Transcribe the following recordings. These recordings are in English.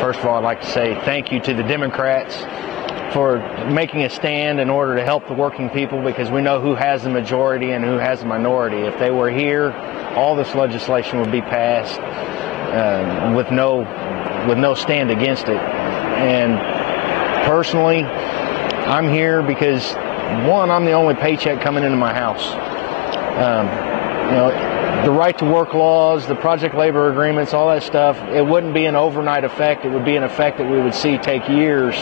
First of all, I'd like to say thank you to the Democrats for making a stand in order to help the working people, because we know who has the majority and who has the minority. If they were here, all this legislation would be passed with no stand against it. And personally, I'm here because, one, I'm the only paycheck coming into my house. The right to work laws, the project labor agreements, all that stuff, it wouldn't be an overnight effect. It would be an effect that we would see take years.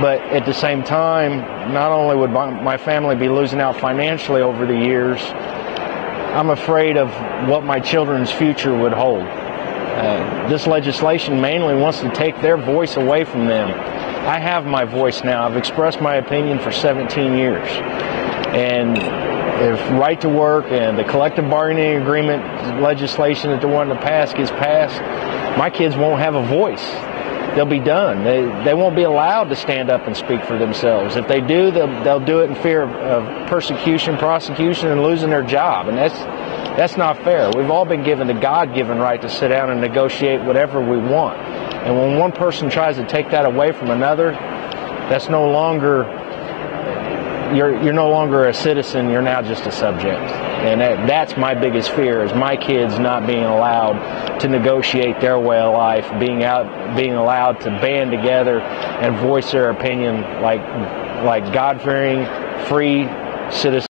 But at the same time, not only would my family be losing out financially over the years, I'm afraid of what my children's future would hold. This legislation mainly wants to take their voice away from them. I have my voice now. I've expressed my opinion for 17 years. And if right to work and the collective bargaining agreement legislation that they're wanting to pass gets passed, my kids won't have a voice. They'll be done. They won't be allowed to stand up and speak for themselves. If they do, they'll do it in fear of persecution, prosecution, and losing their job. And that's not fair. We've all been given the God-given right to sit down and negotiate whatever we want. And when one person tries to take that away from another, that's no longer, you're no longer a citizen, you're now just a subject. And that's my biggest fear, is my kids not being allowed to negotiate their way of life, being allowed to band together and voice their opinion like God-fearing, free citizens.